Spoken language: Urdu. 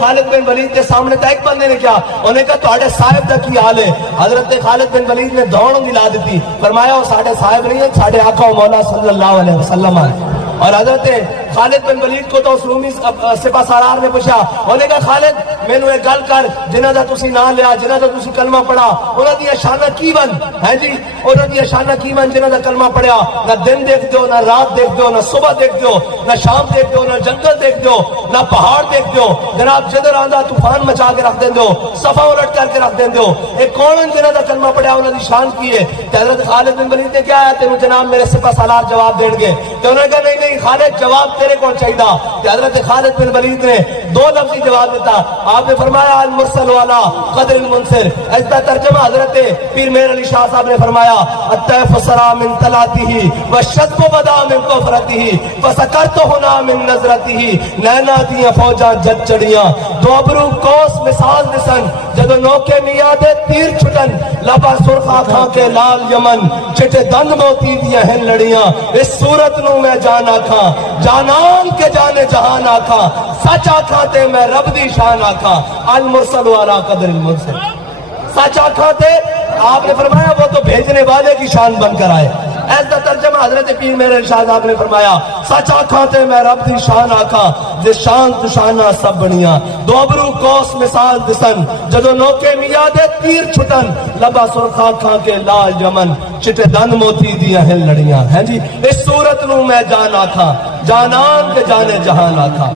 خالد بن ولید کے سامنے تھا ایک بندے نے کیا انہوں نے کہا تہاڈے صاحب دا کی حال ہے؟ حضرت خالد بن ولید نے دوڑ دلا دیتی، فرمایا وہ ساڈے صاحب نہیں ہیں، ساڈے آقا و مولا صلی اللہ علیہ وسلم ہیں۔ اور حضرت خالد بن ولید کو تو اس رومی سپہ سالار نے پوچھا، انہوں نے کہا خالد مینوں ایک گل کر، جنہاں دا تسی نام لیا، جنہاں دا تسی کلمہ پڑھا، انہاں دی شانہ کی بن ہے جی، انہاں دی شانہ کی بن جنہاں دا کلمہ پڑھیا؟ نہ دن دیکھ دیو، نہ رات دیکھ دیو، نہ صبح دیکھ دیو، نہ شام دیکھ دیو، نہ جنگل دیکھ دیو، نہ پہاڑ دیکھ دیو، جناب جدر آندا طوفان مچا کے رکھ دین دیو، صفا الٹ کر کے رکھ دین دیو، ایک کون جنہاں دا کلمہ پڑھیا انہاں دی شان کی ہے؟ حضرت خالد بن ولید نے کیا ہے تینوں جناب میرے سپہ سالار جواب دین گے، تو انہوں نے کہا نہیں نہیں خالد جواب تیرے کو چاہیے۔ حضرت خالد بن ولید نے دو لفظی جواب دیتا، آپ نے فرمایا المرسل والا قدر المنصر، اس کا ترجمہ حضرت پیر مہر علی شاہ صاحب نے فرمایا الطیف سرا من طلاته والشذب بدا من کفرته فسکرت هنا من نظرته، نینا دیاں فوجاں جد چڑیاں دو ابرو کوس مثال دسن، جدو نوکے میادے تیر چھٹن لبا سرخ آنکھاں کے لال یمن، چٹے دند موتی دیاں ہیں لڑیاں، اس صورت نو میں جان آکھاں جانان کے جانے جہان آکھاں، سچ آکھاں تے میں رب دی شان آکھاں، المرسل والا قدر المرسل، سچ آکھاں تے آپ نے فرمایا وہ تو بھیجنے والے کی شان بن کر آئے۔ ایسا ترجمہ حضرت پیر مہر علی شاہ صاحب نے فرمایا سچ آکھاں تے میں رب دی شان آکھاں، جس شان تو شانہ سب بنیاں، دو ابرو کوس مثال دسن، جدو نوکے میادے تیر چھٹن لبا سرخ آنکھاں کے لال یمن، چٹے دند موتی دیاں ہیں لڑیاں، ہیں جی اس صورت نو میں جان آکھاں جانان کے جانے جہان آکھاں۔